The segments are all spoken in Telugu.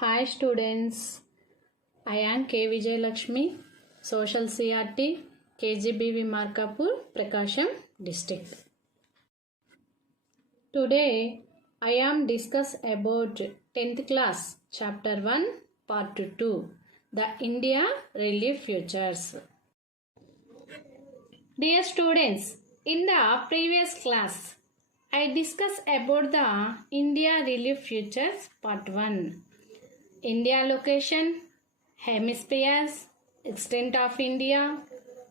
Hi students, I am K. Vijay Lakshmi, Social CRT, KGBV Markapur, Prakasham District. Today, I am discuss about 10th class, Chapter 1, Part 2, the India Relief Futures. Dear students, in the previous class, I discussed about the India Relief Futures Part 1. India location, hemispheres, extent of India,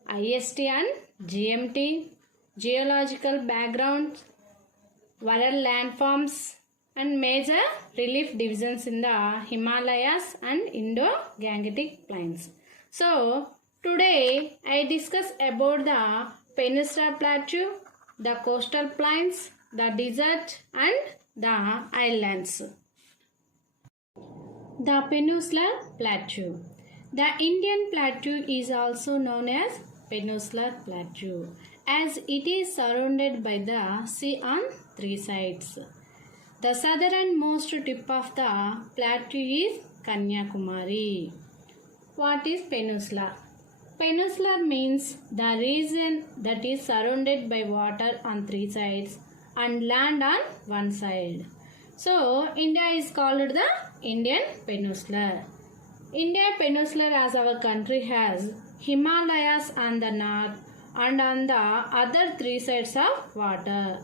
IST and GMT, geological background, viral landforms, and major relief divisions in the Himalayas and Indo-Gangetic plains. So, today I discuss about the Peninsular Plateau, the coastal plains, the desert and the islands. The Peninsular Plateau. The Indian Plateau is also known as Peninsular Plateau as it is surrounded by the sea on three sides. The southernmost tip of the plateau is Kanyakumari. What is peninsula? Peninsula means the region that is surrounded by water on three sides and land on one side. So, India is called the Indian Peninsula. Indian Peninsula as our country has Himalayas on the north and on the other three sides of water.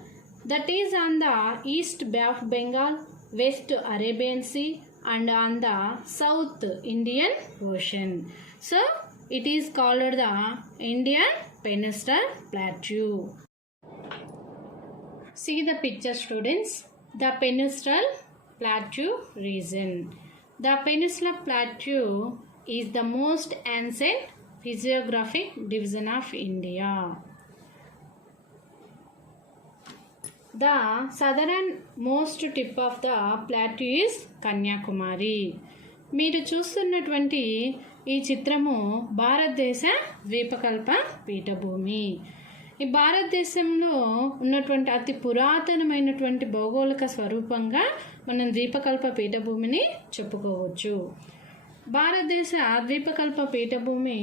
That is on the east Bay of Bengal, west Arabian Sea and on the south Indian Ocean. So, it is called the Indian Peninsular Plateau. See the picture students. The Peninsular Plateau region. The Peninsular Plateau is the most ancient physiographic division of India. The southernmost tip of the plateau is Kanyakumari. మీరు చూస్తున్నటువంటి ఈ చిత్రము భారతదేశ ద్వీపకల్ప పీఠభూమి. ఈ భారతదేశంలో ఉన్నటువంటి అతి పురాతనమైనటువంటి భౌగోళిక స్వరూపంగా మనం ద్వీపకల్ప పీఠభూమిని చెప్పుకోవచ్చు. భారతదేశ ద్వీపకల్ప పీఠభూమి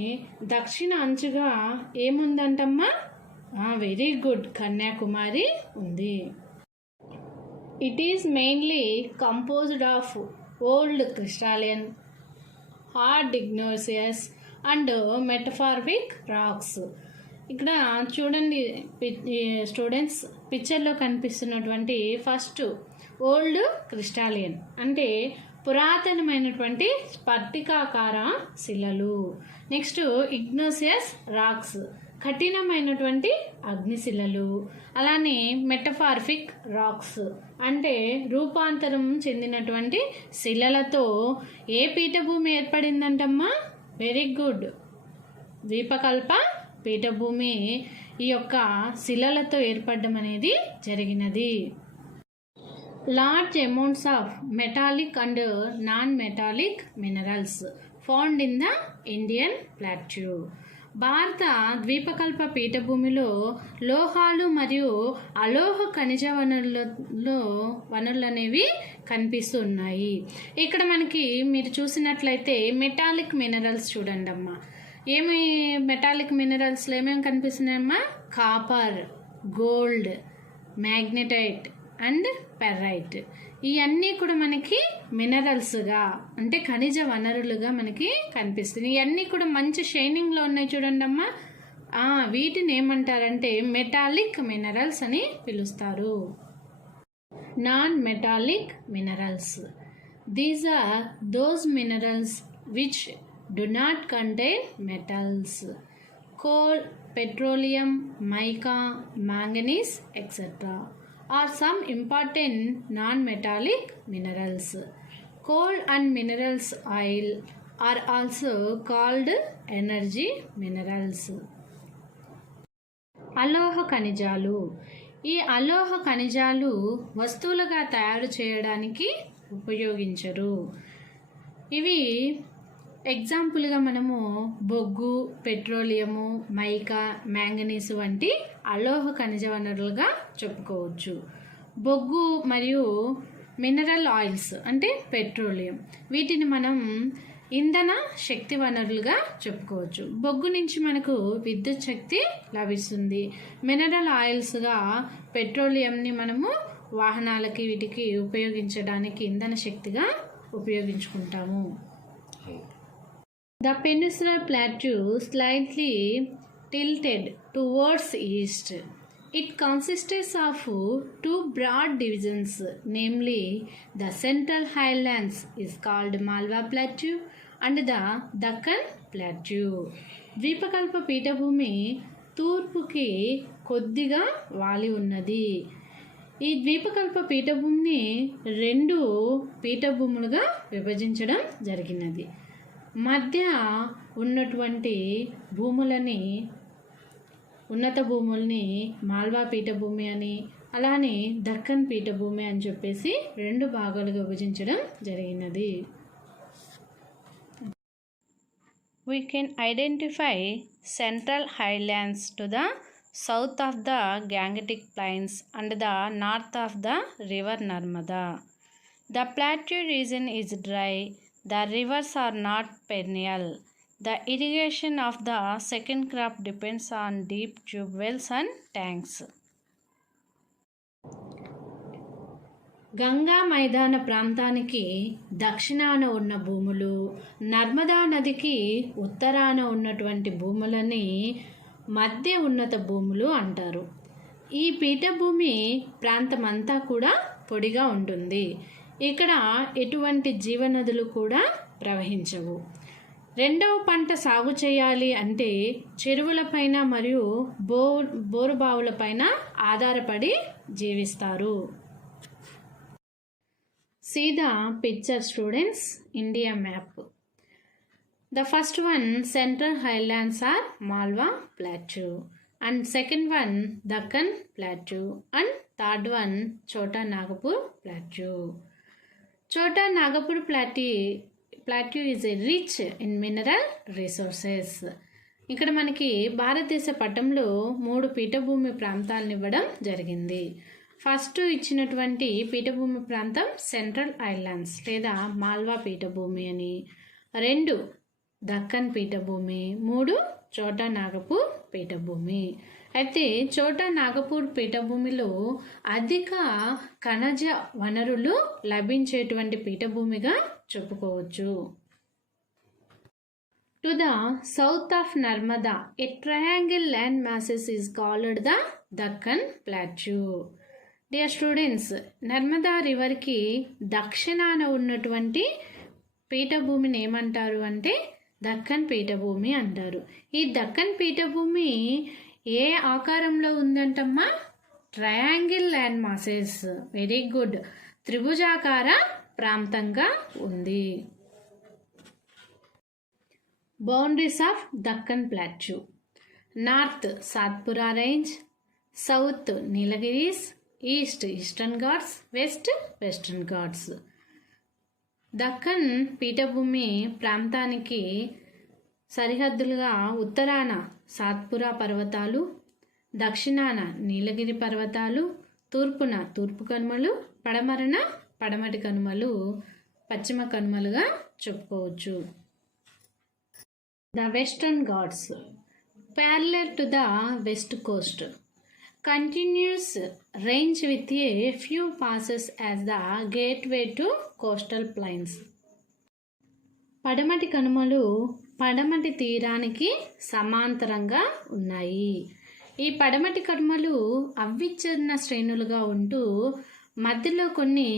దక్షిణ అంచుగా ఏముందంటమ్మా? వెరీ గుడ్, కన్యాకుమారి ఉంది. It is mainly composed of old crystalline, hard igneous and metamorphic rocks. ఇక్కడ చూడండి స్టూడెంట్స్, పిక్చర్లో కనిపిస్తున్నటువంటి ఫస్ట్ ఓల్డ్ క్రిస్టాలియన్ అంటే పురాతనమైనటువంటి స్ఫటికాకార శిలలు. నెక్స్ట్ ఇగ్నోసియస్ రాక్స్ కఠినమైనటువంటి అగ్నిశిలలు. అలానే మెటఫార్మిక్ రాక్స్ అంటే రూపాంతరం చెందినటువంటి శిలలతో ఏ పీఠభూమి ఏర్పడిందంటమ్మా? వెరీ గుడ్, ద్వీపకల్ప పీఠభూమి ఈ యొక్క శిలలతో ఏర్పడడం అనేది జరిగినది. Large amounts of metallic and non metallic minerals found in the Indian plateau. భారత ద్వీపకల్ప పీఠభూమిలో లోహాలు మరియు అలోహ ఖనిజ వనరులు అనేవి కనిపిస్తున్నాయి. ఇక్కడ మనకి మీరు చూసినట్లయితే మెటాలిక్ మినరల్స్ చూడండి అమ్మా. ఏమి మెటాలిక్ మినరల్స్లో ఏమేమి కనిపిస్తున్నాయమ్మా? Copper, gold, magnetite and pyrite. ఇవన్నీ కూడా మనకి మినరల్స్గా అంటే ఖనిజ వనరులుగా మనకి కనిపిస్తుంది. ఇవన్నీ కూడా మంచి షైనింగ్లో ఉన్నాయి చూడండి అమ్మా. వీటిని ఏమంటారంటే మెటాలిక్ మినరల్స్ అని పిలుస్తారు. Non metallic minerals, these are those minerals which do not contain metals. Coal, petroleum, mica, manganese, etc. are some important non-metallic minerals. Coal and minerals oil are also called energy minerals. అలోహ ఖనిజాలు. ఈ అలోహ ఖనిజాలు వస్తువులుగా తయారు చేయడానికి ఉపయోగించరు. ఇవి ఎగ్జాంపుల్గా మనము బొగ్గు, పెట్రోలియము, మైకా, మ్యాంగనీస్ వంటి అలోహ ఖనిజ వనరులుగా చెప్పుకోవచ్చు. బొగ్గు మరియు మినరల్ ఆయిల్స్ అంటే పెట్రోలియం, వీటిని మనం ఇంధన శక్తి వనరులుగా చెప్పుకోవచ్చు. బొగ్గు నుంచి మనకు విద్యుత్ శక్తి లభిస్తుంది. మినరల్ ఆయిల్స్గా పెట్రోలియంని మనము వాహనాలకి వీటికి ఉపయోగించడానికి ఇంధన శక్తిగా ఉపయోగించుకుంటాము. The Peninsular Plateau slightly tilted towards east. It consists of two broad divisions, namely the Central Highlands is called Malwa Plateau and the Deccan Plateau. ద్వీపకల్ప పీఠభూమి తూర్పుకి కొద్దిగా వాలి ఉన్నది. ఈ ద్వీపకల్ప పీఠభూమిని 2 పీఠభూములుగా విభజించడం జరిగినది. మధ్య ఉన్నటువంటి భూములని, ఉన్నత భూముల్ని మాల్వా పీఠభూమి అని, అలానే దక్కన్ పీఠభూమి అని చెప్పేసి 2 భాగాలుగా విభజించడం జరిగినది. We can identify Central Highlands to the south of the Gangetic Plains and the north of the river Narmada. The plateau region is dry. The rivers are not perennial. The irrigation of the second crop depends on deep tube wells and tanks. Ganga మైదాన ప్రాంతానికి దక్షిణాన ఉన్న భూములు, నర్మదా నదికి ఉత్తరాన ఉన్నటువంటి భూములని మధ్య ఉన్నత భూములు అంటారు. ఈ పీఠభూమి ప్రాంతమంతా కూడా పొడిగా ఉంటుంది. ఇక్కడ ఎటువంటి జీవనదులు కూడా ప్రవహించవు. 2వ పంట సాగు చేయాలి అంటే చెరువులపైన మరియు బోరుబావులపైన ఆధారపడి జీవిస్తారు. See the picture students, India map. The first one, Central Highlands are Malwa Plateau, and second one, Deccan Plateau, and third one, Chota Nagpur Plateau. Chota Nagpur Plateau is a rich in mineral resources. ఇక్కడ మనకి భారతదేశ పటంలో 3 పీఠభూమి ప్రాంతాలను ఇవ్వడం జరిగింది. ఫస్ట్ ఇచ్చినటువంటి పీఠభూమి ప్రాంతం సెంట్రల్ ఐలాండ్స్ లేదా మాల్వా పీఠభూమి అని, 2 దక్కన్ పీఠభూమి, 3 చోటా నాగపూర్ పీఠభూమి. అయితే చోటా నాగపూర్ పీఠభూమిలో అధిక ఖనిజ వనరులు లభించేటువంటి పీఠభూమిగా చెప్పుకోవచ్చు. To the south of Narmada, a triangle land masses is called the Deccan Plateau. Dear students, Narmada రివర్కి దక్షిణాన ఉన్నటువంటి పీఠభూమిని ఏమంటారు అంటే దక్కన్ పీఠభూమి అంటారు. ఈ దక్కన్ పీఠభూమి ఏ ఆకారంలో ఉందంటమ్మా? Triangle land masses. Very good. త్రిభుజాకార ప్రాంతంగా ఉంది. Boundaries of Deccan plateau: north Satpura range, south Nilgiris, east Eastern Ghats, west Western Ghats. Deccan పీఠభూమి ప్రాంతానికి సరిహద్దులుగా ఉత్తరాన సాత్పురా పర్వతాలు, దక్షిణాన నీలగిరి పర్వతాలు, తూర్పున తూర్పు కనుమలు, పడమరన పడమటి కనుమలు, పశ్చిమ కనుమలుగా చెప్పుకోవచ్చు. The Western Ghats, parallel to the west coast, continuous range with a few passes as the gateway to coastal plains. పడమటి కనుమలు పడమటి తీరానికి సమాంతరంగా ఉన్నాయి. ఈ పడమటి కనుమలు అవిచ్ఛిన్న శ్రేణులుగా ఉంటూ మధ్యలో కొన్ని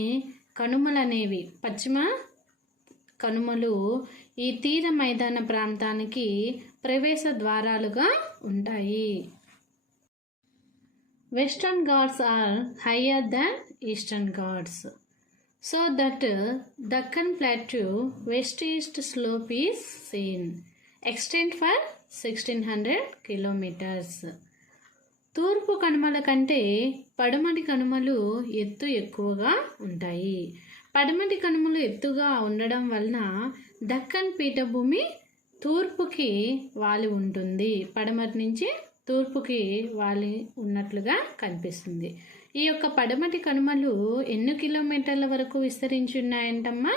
కనుమలనేవి పశ్చిమ కనుమలు ఈ తీర మైదాన ప్రాంతానికి ప్రవేశ ద్వారాలుగా ఉంటాయి. Western Ghats are higher than Eastern Ghats, so that Deccan plateau west east slope is seen, extend for 1600 kilometres. తూర్పు కనుమల కంటే పడమటి కనుమలు ఎత్తు ఎక్కువగా ఉంటాయి. పడమటి కనుమలు ఎత్తుగా ఉండడం వలన దక్కన్ పీఠభూమి తూర్పుకి వాలి ఉంటుంది. పడమటి నుంచి తూర్పుకి వాలి ఉన్నట్లుగా కనిపిస్తుంది. ఈ యొక్క పడమటి కనుమలు ఎన్ని కిలోమీటర్ల వరకు విస్తరించి ఉన్నాయంటమ్మా?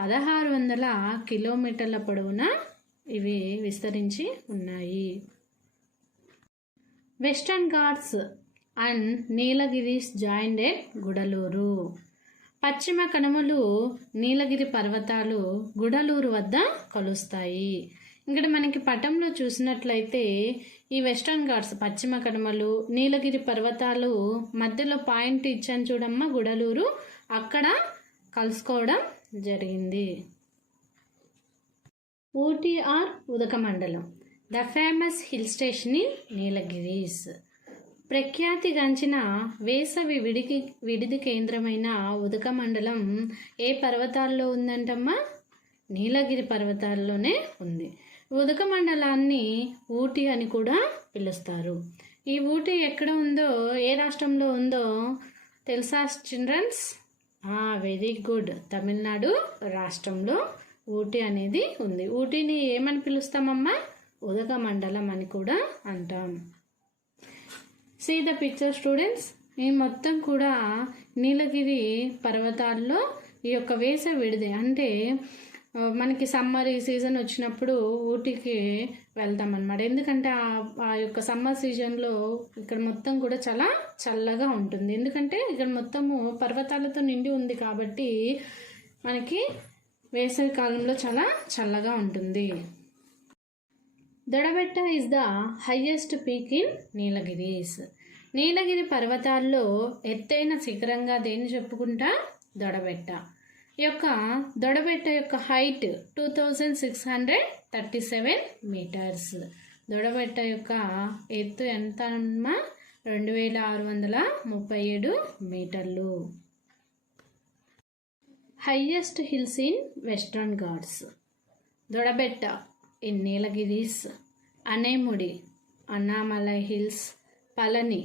1600 కిలోమీటర్ల పొడవున ఇవి విస్తరించి ఉన్నాయి. Western Ghats and Nilgiris joined at Gudalur. పశ్చిమ కనుమలు నీలగిరి పర్వతాలు గుడలూరు వద్ద కలుస్తాయి. ఇక్కడ మనకి పటంలో చూసినట్లయితే ఈ వెస్టర్న్ ఘాట్స్ పశ్చిమ కనుమలు నీలగిరి పర్వతాలు మధ్యలో పాయింట్ ఇచ్చాను చూడమ్మా, గుడలూరు, అక్కడ కలుసుకోవడం జరిగింది. Ooty or Udhagamandalam, the famous hill station in Nilgiris. ప్రఖ్యాతిగాంచిన వేసవి విడిది కేంద్రమైన ఉదకమండలం ఏ పర్వతాల్లో ఉందంటమ్మా? నీలగిరి పర్వతాల్లోనే ఉంది. ఉదకమండలాన్ని ఊటీ అని కూడా పిలుస్తారు. ఈ ఊటీ ఎక్కడ ఉందో, ఏ రాష్ట్రంలో ఉందో తెలుసా చిల్డ్రన్స్? వెరీ గుడ్, తమిళనాడు రాష్ట్రంలో ఊటీ అనేది ఉంది. ఊటీని ఏమని పిలుస్తామమ్మా? ఉదకమండలం అని కూడా అంటాం. See the picture students. ఈ మొత్తం కూడా నీలగిరి పర్వతాల్లో ఈ యొక్క వేసవి విడిది అంటే మనకి సమ్మర్ ఈ సీజన్ వచ్చినప్పుడు ఊటీకి వెళ్తాం అన్నమాట. ఎందుకంటే ఆ యొక్క సమ్మర్ సీజన్లో ఇక్కడ మొత్తం కూడా చాలా చల్లగా ఉంటుంది. ఎందుకంటే ఇక్కడ మొత్తము పర్వతాలతో నిండి ఉంది కాబట్టి మనకి వేసవి కాలంలో చాలా చల్లగా ఉంటుంది. Doddabetta is the highest peak in Nilgiris. Nilgiri పర్వతాల్లో ఎత్తైన శిఖరంగా దేన్ని చెప్పుకుంటా? దొడబెట్ట. ఈ యొక్క దొడబెట్ట యొక్క హైట్ 2637 మీటర్స్. దొడబెట్ట యొక్క ఎత్తు ఎంత అమ్మా? 2637 మీటర్లు. Highest hills in Western Ghats. Doddabetta in Nilgiris, Anamudi, Annamalai hills, Palani,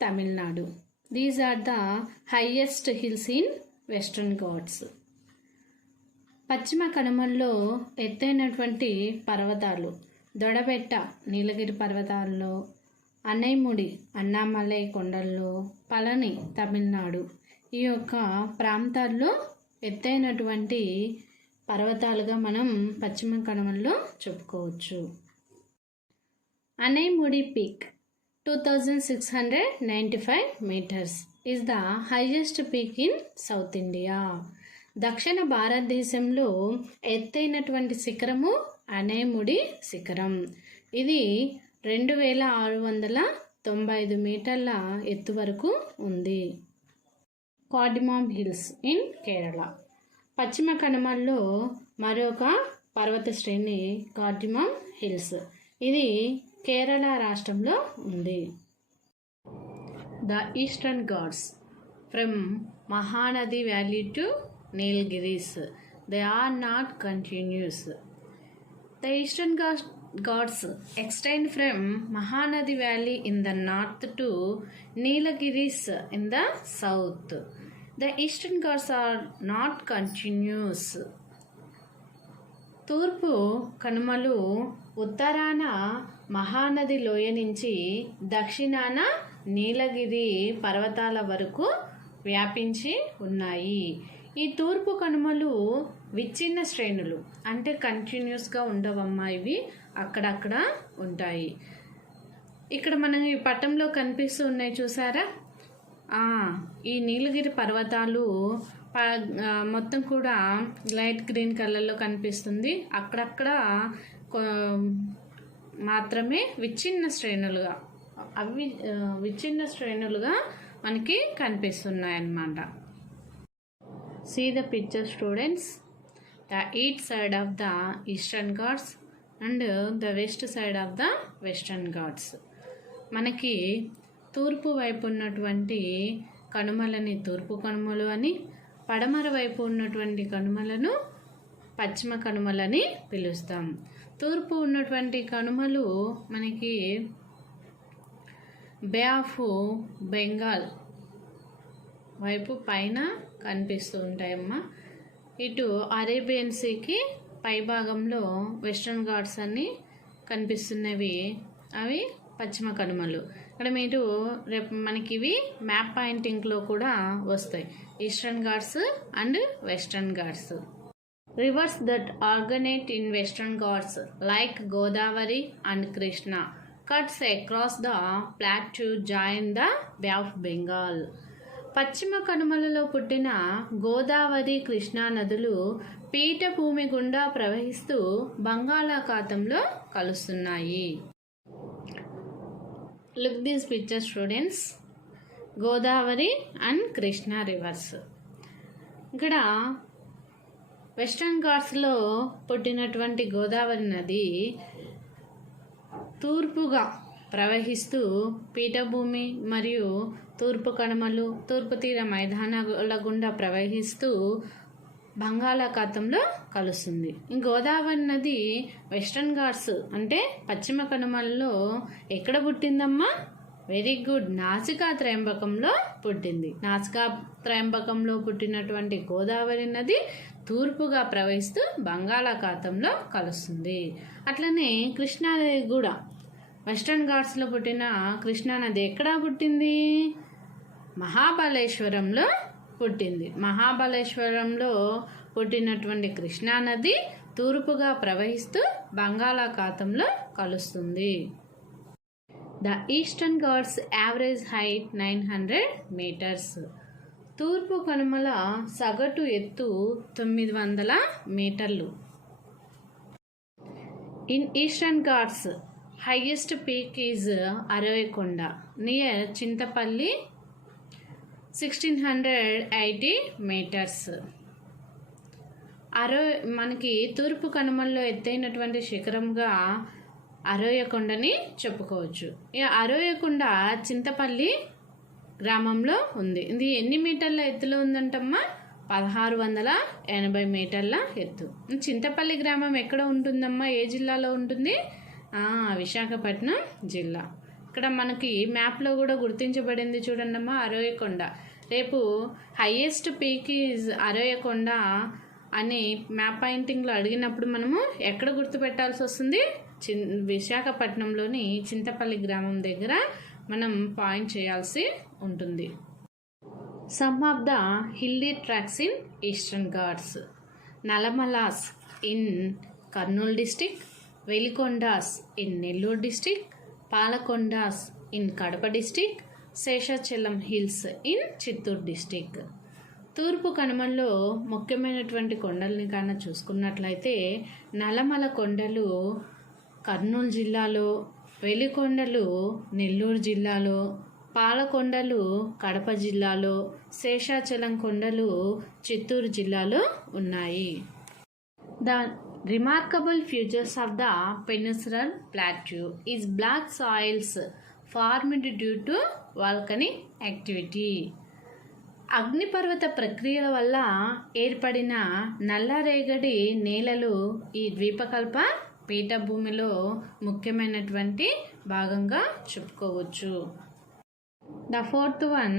Tamil Nadu. These are the highest hills in Western Ghats. పశ్చిమ కనుమల్లో ఎత్తైనటువంటి పర్వతాలు దొడబెట్ట నీలగిరి పర్వతాల్లో, అనైముడి అన్నామలై కొండల్లో, పళని తమిళనాడు. ఈ యొక్క ప్రాంతాల్లో ఎత్తైనటువంటి పర్వతాలుగా మనం పశ్చిమ కనుమల్లో చెప్పుకోవచ్చు. Anamudi peak 2695 metres is the highest peak in South India. దక్షిణ భారతదేశంలో ఎత్తైనటువంటి శిఖరము అనేముడి శిఖరం. ఇది 2695 మీటర్ల ఎత్తు వరకు ఉంది. కార్డిమామ్ హిల్స్ ఇన్ కేరళ. పశ్చిమ కనుమల్లో మరొక పర్వత శ్రేణి కార్డిమామ్ హిల్స్. ఇది కేరళ రాష్ట్రంలో ఉంది. The Eastern Ghats from Mahanadi Valley to Nilgiris. They are not continuous. The Eastern Ghats extend from Mahanadi Valley in the north to Nilgiris in the south. The Eastern Ghats are not continuous. తూర్పు కనుమలు ఉత్తరాన మహానది లోయ నుంచి దక్షిణాన నీలగిరి పర్వతాల వరకు వ్యాపించి ఉన్నాయి. ఈ తూర్పు కనుమలు విచ్ఛిన్న శ్రేణులు అంటే కంటిన్యూస్గా ఉండవమ్మా, ఇవి అక్కడక్కడ ఉంటాయి. ఇక్కడ మనం ఈ పటంలో కనిపిస్తూ ఉన్నాయి చూసారా? ఈ నీలగిరి పర్వతాలు మొత్తం కూడా లైట్ గ్రీన్ కలర్లో కనిపిస్తుంది. అక్కడక్కడ మాత్రమే విచ్ఛిన్న శ్రేణులుగా విచ్ఛిన్న శ్రేణులుగా మనకి కనిపిస్తున్నాయి అన్నమాట. See the picture students. The east side of the Eastern Ghats and the west side of the Western Ghats. మనకి తూర్పు వైపు ఉన్నటువంటి కనుమలని తూర్పు కనుమలు అని, పడమర వైపు ఉన్నటువంటి కనుమలను పశ్చిమ కనుమలని పిలుస్తాం. తూర్పు ఉన్నటువంటి కనుమలు మనకి బే ఆఫ్ బెంగాల్ వైపు పైన కనిపిస్తూ ఉంటాయమ్మా. ఇటు అరేబియన్ సీకి పై భాగంలో వెస్టర్న్ ఘాట్స్ అన్నీ కనిపిస్తున్నవి. అవి పశ్చిమ కనుమలు. ఇక్కడ మీరు రేపు మనకి ఇవి మ్యాప్ పాయింటింగ్లో కూడా వస్తాయి, Eastern Ghats and Western Ghats. Rivers that originate in Western Ghats like Godavari and Krishna cuts across the plateau join the Bay of Bengal. పశ్చిమ కనుమలలో పుట్టిన గోదావరి, కృష్ణా నదులు పీఠభూమి గుండా ప్రవహిస్తూ బంగాళాఖాతంలో కలుస్తున్నాయి. Look this picture students, Godavari and Krishna rivers. ఇక్కడ వెస్టర్న్ ఘాట్స్లో పుట్టినటువంటి గోదావరి నది తూర్పుగా ప్రవహిస్తూ పీఠభూమి మరియు తూర్పు కనుమలు, తూర్పు తీర మైదానాల గుండా ప్రవహిస్తూ బంగాళాఖాతంలో కలుస్తుంది. గోదావరి నది వెస్టర్న్ ఘాట్స్ అంటే పశ్చిమ కనుమలలో ఎక్కడ పుట్టిందమ్మా? వెరీ గుడ్, నాసికా త్రయంబకంలో పుట్టింది. నాసికా త్రయంబకంలో పుట్టినటువంటి గోదావరి నది తూర్పుగా ప్రవహిస్తూ బంగాళాఖాతంలో కలుస్తుంది. అట్లనే కృష్ణానది కూడా వెస్టర్న్ ఘాట్స్లో పుట్టిన కృష్ణానది ఎక్కడ పుట్టింది? మహాబలేశ్వరంలో పుట్టింది. మహాబలేశ్వరంలో పుట్టినటువంటి కృష్ణానది తూర్పుగా ప్రవహిస్తూ బంగాళాఖాతంలో కలుస్తుంది. The Eastern Ghats average height 900 meters. తూర్పు కనుమల సగటు ఎత్తు 900 మీటర్లు. In Eastern Ghats highest peak is Aravaikonda near Chintapalli 1680 meters. మనకి తూర్పు కనుమల్లో ఎత్తైనటువంటి శిఖరంగా అరవైకొండని చెప్పుకోవచ్చు. ఈ అరవైకొండ చింతపల్లి గ్రామంలో ఉంది. ఇది ఎన్ని మీటర్ల ఎత్తులో ఉందంటమ్మా? 1680 మీటర్ల ఎత్తు. చింతపల్లి గ్రామం ఎక్కడ ఉంటుందమ్మా? ఏ జిల్లాలో ఉంటుంది? విశాఖపట్నం జిల్లా. ఇక్కడ మనకి మ్యాప్లో కూడా గుర్తించబడింది చూడండమ్మా, అరవైకొండ. రేపు హైయెస్ట్ పీక్ ఈజ్ అరవైకొండ అని మ్యాప్ పాయింటింగ్లో అడిగినప్పుడు మనము ఎక్కడ గుర్తుపెట్టాల్సి వస్తుంది? విశాఖపట్నంలోని చింతపల్లి గ్రామం దగ్గర మనం పాయింట్ చేయాల్సి ఉంటుంది. Some of the hilly tracts in Eastern Ghats. Nallamalas in Kurnool district, Velikondas in Nellore district, Palakondas in Kadapa district, Seshachalam hills in Chittoor district. తూర్పు కనుమల్లో ముఖ్యమైనటువంటి కొండల్ని కానీ చూసుకున్నట్లయితే నల్లమల కొండలు కర్నూలు జిల్లాలో, వెలికొండలు నెల్లూరు జిల్లాలో, పాలకొండలు కడప జిల్లాలో, శేషాచలం కొండలు చిత్తూరు జిల్లాలో ఉన్నాయి. The remarkable features of the peninsular plateau is black soils formed due to volcanic activity. అగ్నిపర్వత ప్రక్రియల వల్ల ఏర్పడిన నల్లరేగడి నేలలు ఈ ద్వీపకల్ప పీఠభూమిలో ముఖ్యమైనటువంటి భాగంగా చెప్పుకోవచ్చు. The fourth one,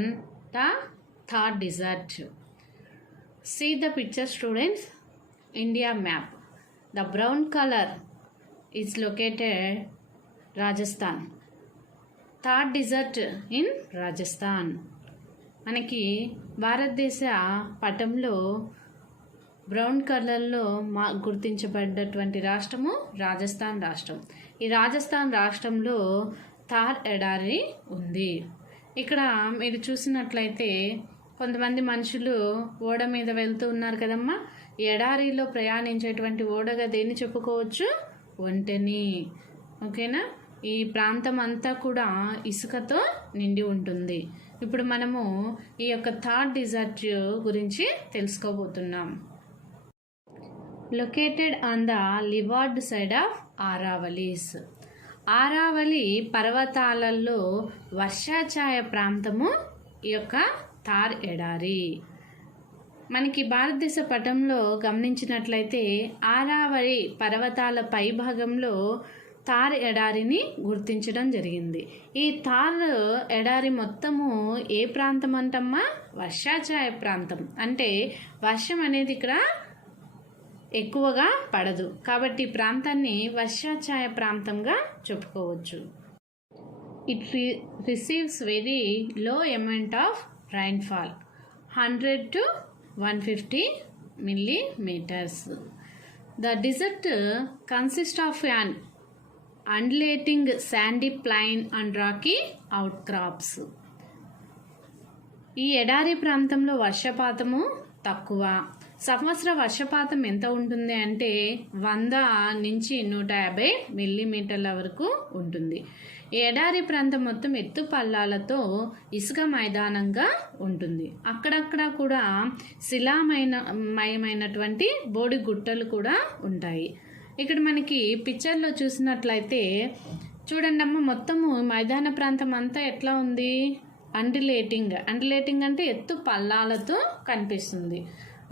the Thar desert. See the picture students, India map. The brown color is located Rajasthan. Thar desert in Rajasthan. మనకి భారతదేశ పటంలో బ్రౌన్ కలర్లో గుర్తించబడ్డటువంటి రాష్ట్రము రాజస్థాన్ రాష్ట్రం. ఈ రాజస్థాన్ రాష్ట్రంలో థార్ ఎడారి ఉంది. ఇక్కడ మీరు చూసినట్లయితే కొంతమంది మనుషులు ఓడ మీద వెళ్తూ ఉన్నారు కదమ్మా. ఎడారిలో ప్రయాణించేటువంటి ఓడగా దేన్ని చెప్పుకోవచ్చు? ఒంటెని. ఓకేనా? ఈ ప్రాంతం అంతా కూడా ఇసుకతో నిండి ఉంటుంది. ఇప్పుడు మనము ఈ యొక్క థార్ డెజర్ట్ గురించి తెలుసుకోబోతున్నాం. Located on the leeward side of Aravallis. Aravali పర్వతాలలో వర్షాఛాయ ప్రాంతము ఈ యొక్క థార్ ఎడారి. మనకి భారతదేశ పటంలో గమనించినట్లయితే ఆరావళి పర్వతాల పై భాగంలో థార్ ఎడారిని గుర్తించడం జరిగింది. ఈ థార్ ఎడారి మొత్తము ఏ ప్రాంతం అంటమ్మా? వర్షాఛాయ ప్రాంతం. అంటే వర్షం అనేది ఇక్కడ ఎక్కువగా పడదు కాబట్టి ఈ ప్రాంతాన్ని వర్షాఛాయ ప్రాంతంగా చెప్పుకోవచ్చు. It receives very low amount of rainfall, 100 to 150 millimeters. The desert consists of an undulating sandy plain and rocky outcrops. ఈ ఎడారి ప్రాంతంలో వర్షపాతము తక్కువ. సంవత్సర వర్షపాతం ఎంత ఉంటుంది అంటే 100 నుంచి 150 మిల్లీమీటర్ల వరకు ఉంటుంది. ఈ ఎడారి ప్రాంతం మొత్తం ఎత్తు పల్లాలతో ఇసుక మైదానంగా ఉంటుంది. అక్కడక్కడ కూడా శిలామయమైనటువంటి బోడి గుట్టలు కూడా ఉంటాయి. ఇక్కడ మనకి పిక్చర్లో చూసినట్లయితే చూడండి అమ్మ, మొత్తము మైదాన ప్రాంతం అంతా ఎట్లా ఉంది, అండులేటింగ్ అంటే ఎత్తు పల్లాలతో కనిపిస్తుంది.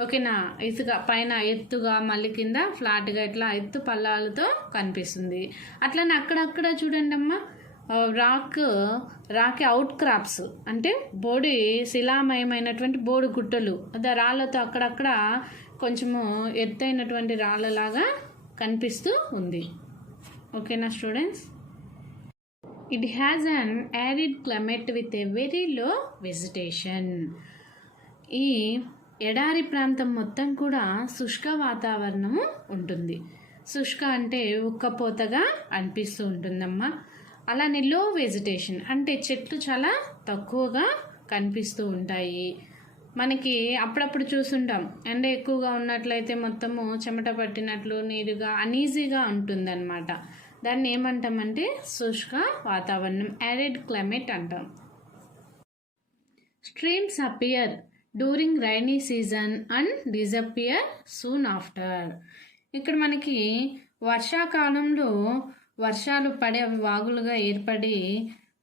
ఓకేనా, ఇసుక పైన ఎత్తుగా మళ్ళీ కింద ఫ్లాట్గా ఇట్లా ఎత్తు పల్లాలతో కనిపిస్తుంది. అట్లనే అక్కడక్కడ చూడండి అమ్మ, రాకి అవుట్ క్రాప్స్ అంటే బోడి శిలామయమైనటువంటి బోడి గుట్టలు, అదే రాళ్ళతో అక్కడక్కడ కొంచెము ఎత్తైనటువంటి రాళ్ళలాగా కనిపిస్తూ ఉంది. ఓకేనా students. It has an arid climate with a very low vegetation. ఈ ఎడారి ప్రాంతం మొత్తం కూడా శుష్క వాతావరణము ఉంటుంది. శుష్క అంటే ఉక్కపోతగా అనిపిస్తూ ఉంటుందమ్మా. అలానే లో వెజిటేషన్ అంటే చెట్లు చాలా తక్కువగా కనిపిస్తూ ఉంటాయి. మనకి అప్పుడప్పుడు చూసుంటాం, ఎండ ఎక్కువగా ఉన్నట్లయితే మొత్తము చెమట పట్టినట్లు నీరుగా అనీజీగా ఉంటుందన్నమాట. దాన్ని ఏమంటామంటే శుష్క వాతావరణం, యారిడ్ క్లైమేట్ అంటాం. Streams appear during rainy season and disappear soon after. ఇక్కడ మనకి వర్షాకాలంలో వర్షాలు పడే వాగులుగా ఏర్పడి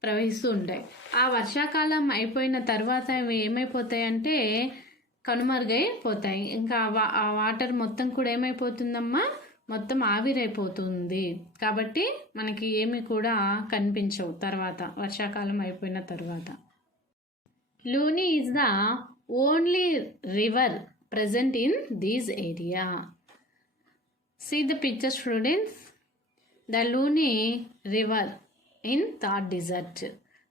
ప్రవహిస్తూ ఉంటాయి. ఆ వర్షాకాలం అయిపోయిన తర్వాత అవి ఏమైపోతాయంటే కనుమరుగైపోతాయి. ఇంకా ఆ వాటర్ మొత్తం కూడా ఏమైపోతుందమ్మా, మొత్తం ఆవిరైపోతుంది. కాబట్టి మనకి ఏమి కూడా కనిపించవు తర్వాత వర్షాకాలం అయిపోయిన తర్వాత. Luni is the only river present in this area. See the picture students. The Luni river in Thar desert.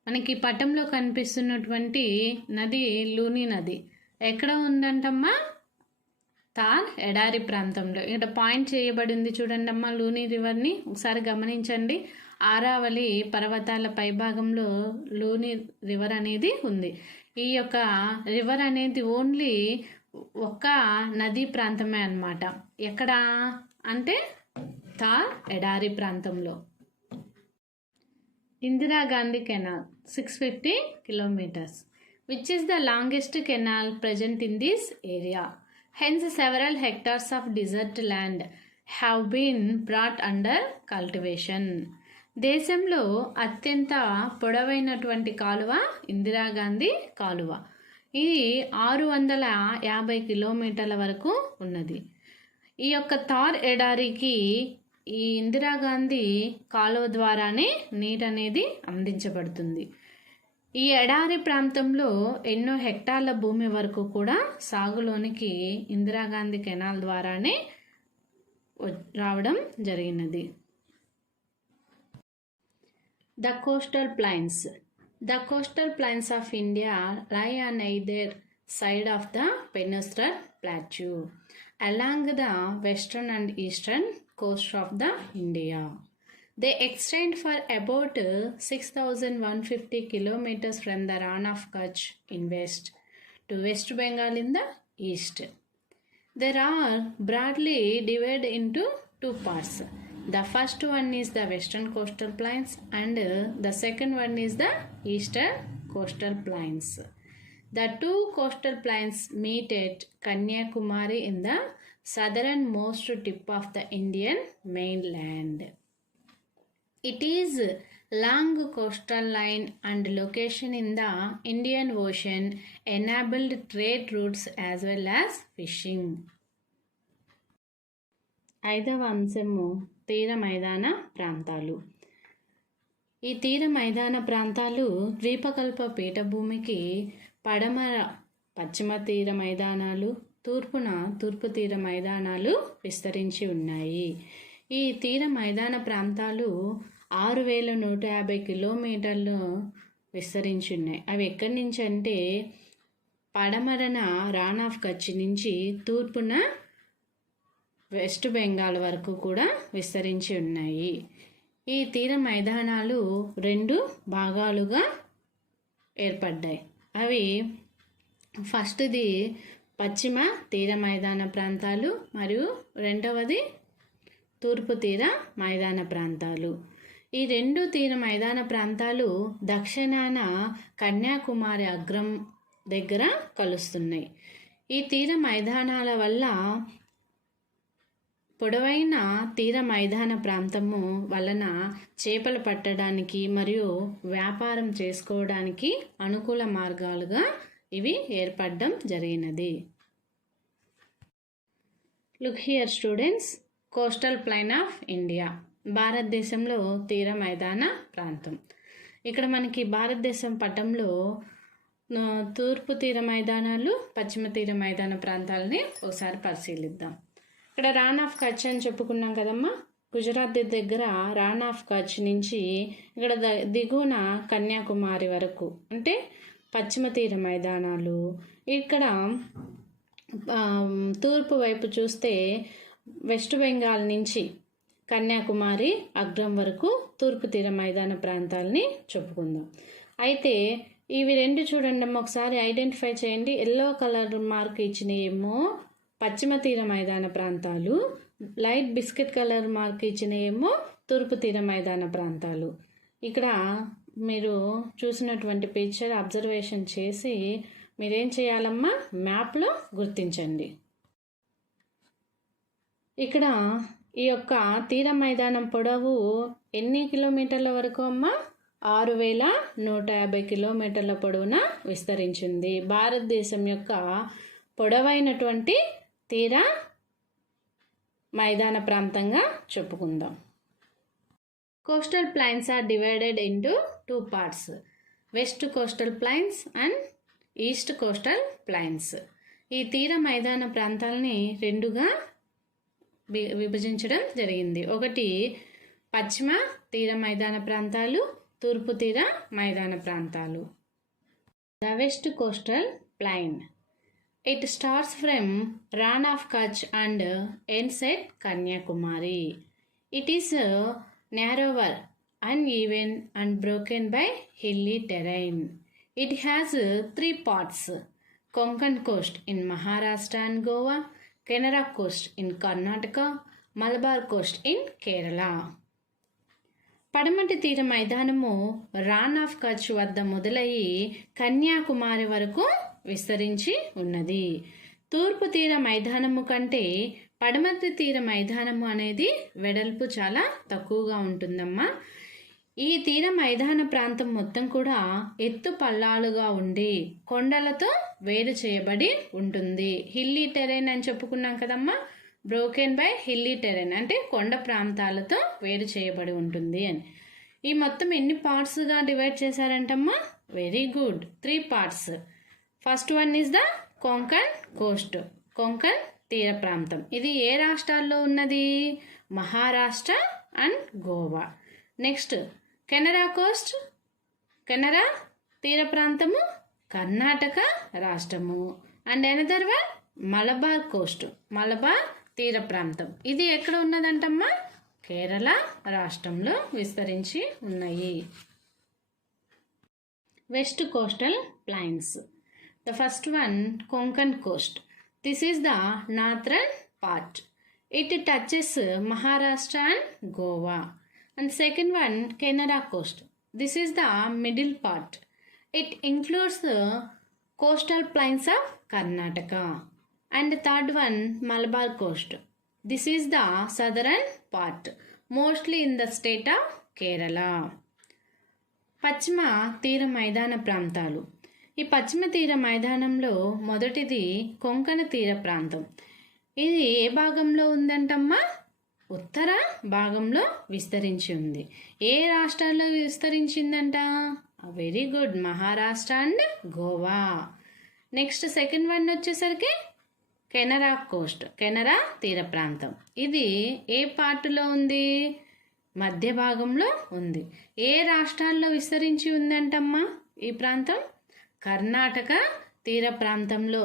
మనకి పటంలో కనిపిస్తున్నటువంటి నది లూని నది ఎక్కడ ఉందంటమ్మా, థార్ ఎడారి ప్రాంతంలో. ఇక్కడ పాయింట్ చేయబడింది చూడండి అమ్మా లూని రివర్ని ఒకసారి గమనించండి. ఆరావళి పర్వతాల పైభాగంలో లూని రివర్ అనేది ఉంది. ఈ యొక్క రివర్ అనేది ఓన్లీ ఒక్క నదీ ప్రాంతమే అన్నమాట. ఎక్కడ అంటే థార్ ఎడారి ప్రాంతంలో. Indira Gandhi canal 650 kilometers, which is the longest canal present in this area. Hence several hectares of desert land have been brought under cultivation. దేశంలో అత్యంత పొడవైనటువంటి కాలువ ఇందిరాగాంధీ కాలువ. ఇది 650 కిలోమీటర్ల వరకు ఉన్నది. ఈ యొక్క థార్ ఎడారికి ఈ ఇందిరాగాంధీ కాలువ ద్వారానే నీరు అనేది అందించబడుతుంది. ఈ ఎడారి ప్రాంతంలో ఎన్నో హెక్టార్ల భూమి వరకు కూడా సాగులోనికి ఇందిరాగాంధీ కెనాల్ ద్వారానే రావడం జరిగినది. The coastal plains. The coastal plains of India lie on either side of the Peninsular Plateau along the western and eastern coast of the India. They extend for about 6,150 kilometers from the Rann of Kutch in west to West Bengal in the east. They are broadly divided into two parts. The first one is the western coastal plains and the second one is the eastern coastal plains. The two coastal plains meet at Kanyakumari in the southernmost tip of the Indian mainland. It is long coastal line and location in the Indian Ocean enabled trade routes as well as fishing. ఐదవ అంశము తీర మైదాన ప్రాంతాలు. ఈ తీర మైదాన ప్రాంతాలు ద్వీపకల్ప పీఠభూమికి పడమర పశ్చిమ తీర మైదానాలు, తూర్పున తూర్పు తీర మైదానాలు విస్తరించి ఉన్నాయి. ఈ తీర మైదాన ప్రాంతాలు 6150 కిలోమీటర్లు విస్తరించి ఉన్నాయి. అవి ఎక్కడి నుంచి అంటే పడమరన రాన్ ఆఫ్ కచ్ నుంచి తూర్పున వెస్ట్ బెంగాల్ వరకు కూడా విస్తరించి ఉన్నాయి. ఈ తీర మైదానాలు 2 భాగాలుగా ఏర్పడ్డాయి. అవి ఫస్ట్ది పశ్చిమ తీర మైదాన ప్రాంతాలు మరియు రెండవది తూర్పు తీర మైదాన ప్రాంతాలు. ఈ 2 తీర మైదాన ప్రాంతాలు దక్షిణాన కన్యాకుమారి అగ్రం దగ్గర కలుస్తున్నాయి. ఈ తీర మైదానాల వల్ల పొడవైన తీర మైదాన ప్రాంతము వలన చేపలు పట్టడానికి మరియు వ్యాపారం చేసుకోవడానికి అనుకూల మార్గాలుగా ఇవి ఏర్పడడం జరిగినది. Look here students, coastal plain of India, భారతదేశంలో తీర మైదాన ప్రాంతం. ఇక్కడ మనకి భారతదేశం పటంలో తూర్పు తీర మైదానాలు, పశ్చిమ తీర మైదాన ప్రాంతాలని ఒకసారి పరిశీలిద్దాం. ఇక్కడ రాన్ ఆఫ్ కచ్ అని చెప్పుకున్నాం కదమ్మా. గుజరాత్ దగ్గర రాన్ ఆఫ్ కచ్ నుంచి ఇక్కడ దిగువన కన్యాకుమారి వరకు అంటే పశ్చిమ తీర మైదానాలు. ఇక్కడ తూర్పు వైపు చూస్తే వెస్ట్ బెంగాల్ నుంచి కన్యాకుమారి అగ్రం వరకు తూర్పు తీర మైదాన ప్రాంతాలని చెప్పుకుందాం. అయితే ఇవి 2 చూడండి అమ్మ, ఒకసారి ఐడెంటిఫై చేయండి. ఎల్లో కలర్ మార్క్ ఇచ్చినయేమో పశ్చిమ తీర మైదాన ప్రాంతాలు, లైట్ బిస్కెట్ కలర్ మార్క్ ఇచ్చినయేమో తూర్పు తీర మైదాన ప్రాంతాలు. ఇక్కడ మీరు చూసినటువంటి పిక్చర్ అబ్జర్వేషన్ చేసి మీరేం చేయాలమ్మా, మ్యాప్లో గుర్తించండి. ఇక్కడ ఈ యొక్క తీర మైదానం పొడవు ఎన్ని కిలోమీటర్ల వరకు అమ్మా? 6150 కిలోమీటర్ల పొడవున విస్తరించింది. భారతదేశం యొక్క పొడవైనటువంటి తీర మైదాన ప్రాంతంగా చెప్పుకుందాం. Coastal plains are divided into 2 parts, west coastal plains and east coastal plains. ఈ తీర మైదాన ప్రాంతాలని 2గా విభజించడం జరిగింది. ఒకటి పశ్చిమ తీర మైదాన ప్రాంతాలు, తూర్పు తీర మైదాన ప్రాంతాలు. The west coastal plain, it starts from Rann of Kutch and ends at Kanyakumari. It is narrower, uneven and broken by hilly terrain. It has 3 parts, Konkan coast in Maharashtra and Goa, Canara coast in Karnataka, Malabar coast in Kerala. పడమటి తీర మైదానము రాన్ ఆఫ్ కచ్ వద్ద మొదలయ్యి కన్యాకుమారి వరకు విస్తరించి ఉన్నది. తూర్పు తీర మైదానము కంటే పడమటి తీర మైదానము అనేది వెడల్పు చాలా తక్కువగా ఉంటుందమ్మా. ఈ తీర మైదాన ప్రాంతం మొత్తం కూడా ఎత్తు పల్లాలుగా ఉండి కొండలతో వేరు చేయబడి ఉంటుంది. హిల్లీ టెరైన్ అని చెప్పుకున్నాం కదమ్మా. బ్రోకెన్ బై హిల్లీ టెరైన్ అంటే కొండ ప్రాంతాలతో వేరు చేయబడి ఉంటుంది అని. ఈ మొత్తం ఎన్ని పార్ట్స్గా డివైడ్ చేశారంటమ్మా? Very good, 3 parts. First one is the Konkan coast, Konkan తీర ప్రాంతం. ఇది ఏ రాష్ట్రాల్లో ఉన్నది? Maharashtra and Goa. Next Canara coast, Canara తీర ప్రాంతము కర్ణాటక రాష్ట్రము. And another one Malabar coast, Malabar తీర ప్రాంతం. ఇది ఎక్కడ ఉన్నదంటమ్మా? కేరళ రాష్ట్రంలో విస్తరించి ఉన్నాయి. West coastal plains. The first one Konkan coast. This is the northern part. It touches Maharashtra and Goa. And second one Canara Coast. This is the middle part. It includes the coastal planes of Karnataka. And third one Malabar coast. This is the southern part, mostly in the state of Kerala. పశ్చిమ తీర మైదాన ప్రాంతాలు. ఈ పశ్చిమ తీర మైదానంలో మొదటిది కొంకణ తీర ప్రాంతం. ఇది ఏ భాగంలో ఉందంటమ్మా? ఉత్తర భాగంలో విస్తరించి ఉంది. ఏ రాష్ట్రాల్లో విస్తరించిందంట? Very good, Maharashtra and Goa. Next second one వచ్చేసరికి కెనరా కోస్ట్, కెనరా తీర ప్రాంతం. ఇది ఏ పార్టులో ఉంది? మధ్య భాగంలో ఉంది. ఏ రాష్ట్రాల్లో విస్తరించి ఉందంటమ్మా ఈ ప్రాంతం? కర్ణాటక తీర ప్రాంతంలో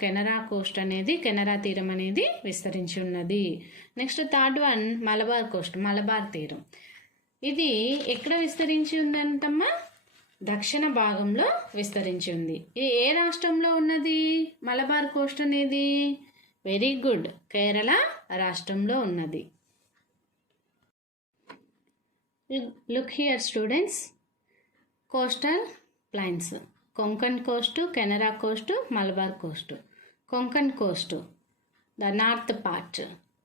కెనరా కోస్ట్ అనేది, కెనరా తీరం అనేది విస్తరించి ఉన్నది. Next third one Malabar coast, Malabar తీరం. ఇది ఎక్కడ విస్తరించి ఉందంటమ్మా? దక్షిణ భాగంలో విస్తరించి ఉంది. ఇది ఏ రాష్ట్రంలో ఉన్నది మలబార్ కోస్ట్ అనేది? వెరీ గుడ్, కేరళ రాష్ట్రంలో ఉన్నది. Look here students, coastal plains, Konkan coast, Canara coast, Malabar coast. Konkan coast, the north part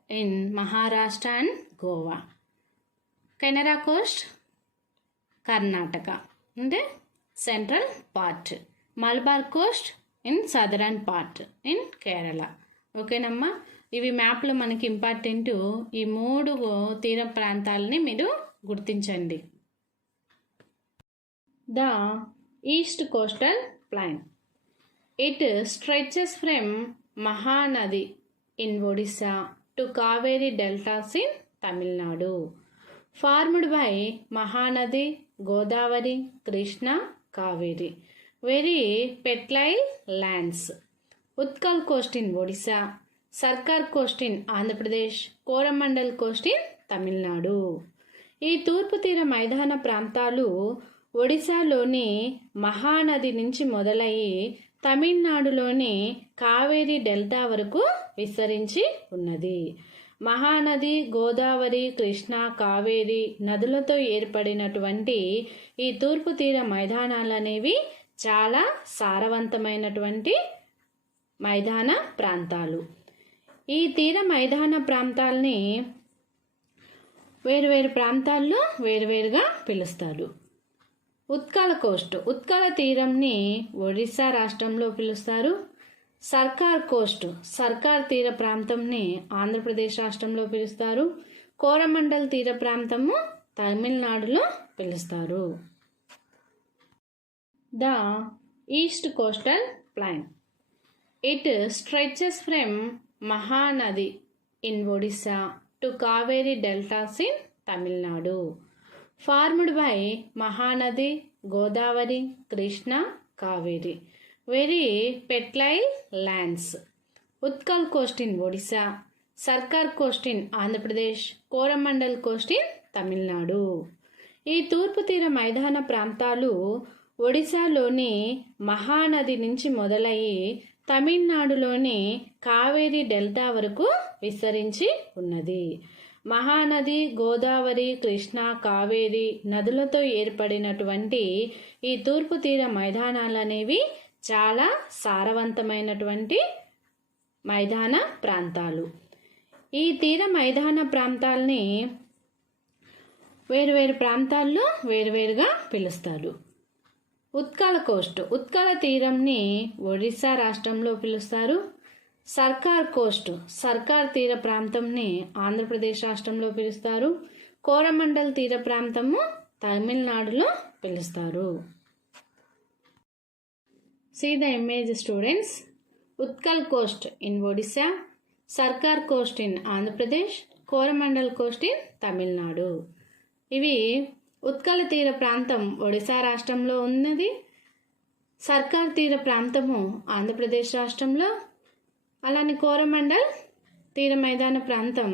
in Maharashtra and Goa. Canara coast, Karnataka అంటే central part. Malabar coast in southern part in Kerala. ఓకేనమ్మా, ఇవి మ్యాప్లో మనకి ఇంపార్టెంట్. ఈ 3 తీర ప్రాంతాలని మీరు గుర్తించండి. The east coastal plain, it stretches from Mahanadi in Odisha to Kaveri deltas in Tamil Nadu, formed by Mahanadi, Godavari, Krishna, Kaveri. Very fertile lands. Utkal coast in Odisha, Sarkar coast in Andhra Pradesh, Coromandel coast in Tamil Nadu. ఈ తూర్పు తీర మైదాన ప్రాంతాలు ఒడిశాలోని మహానది నుంచి మొదలయ్యి తమిళనాడులోని కావేరీ డెల్టా వరకు విస్తరించి ఉన్నది. మహానది, గోదావరి, కృష్ణ, కావేరి నదులతో ఏర్పడినటువంటి ఈ తూర్పు తీర మైదానాలు అనేవి చాలా సారవంతమైనటువంటి మైదాన ప్రాంతాలు. ఈ తీర మైదాన ప్రాంతాలని వేరువేరు ప్రాంతాల్లో వేరువేరుగా పిలుస్తారు. ఉత్కల కోస్ట్, ఉత్కల తీరంని ఒడిశా రాష్ట్రంలో పిలుస్తారు. సర్కార్ కోస్ట్, సర్కార్ తీర ప్రాంతంని ఆంధ్రప్రదేశ్ రాష్ట్రంలో పిలుస్తారు. కోరమండల్ తీర ప్రాంతము తమిళనాడులో పిలుస్తారు. The east coastal plain, it stretches from Mahanadi in Odisha to Kaveri deltas in Tamil Nadu, formed by Mahanadi, Godavari, Krishna, Kaveri. Very fertile lands. Utkal coast in Odisha, Sarkar coast in Andhra Pradesh, Coromandel coast in Tamil Nadu. ఈ తూర్పు తీర మైదాన ప్రాంతాలు ఒడిశాలోని మహానది నుంచి మొదలయ్యి తమిళనాడులోని కావేరీ డెల్టా వరకు విస్తరించి ఉన్నది. మహానది, గోదావరి, కృష్ణ, కావేరి నదులతో ఏర్పడినటువంటి ఈ తూర్పు తీర మైదానాలు అనేవి చాలా సారవంతమైనటువంటి మైదాన ప్రాంతాలు. ఈ తీర మైదాన ప్రాంతాలని వేరువేరు ప్రాంతాల్లో వేరువేరుగా పిలుస్తారు. ఉత్కల కోస్ట్, ఉత్కల తీరంని ఒడిశా రాష్ట్రంలో పిలుస్తారు. సర్కార్ కోస్ట్, సర్కార్ తీర ప్రాంతంని ఆంధ్రప్రదేశ్ రాష్ట్రంలో పిలుస్తారు. కోరమండల్ తీర ప్రాంతము తమిళనాడులో పిలుస్తారు. See the image students. Utkal coast in Odisha, Sarkar coast in Andhra Pradesh, Coromandel coast in Tamil Nadu. ఇవి ఉత్కల తీర ప్రాంతం ఒడిశా రాష్ట్రంలో ఉన్నది. సర్కార్ తీర ప్రాంతము ఆంధ్రప్రదేశ్ రాష్ట్రంలో, అలానే కోరమండల్ తీర మైదాన ప్రాంతం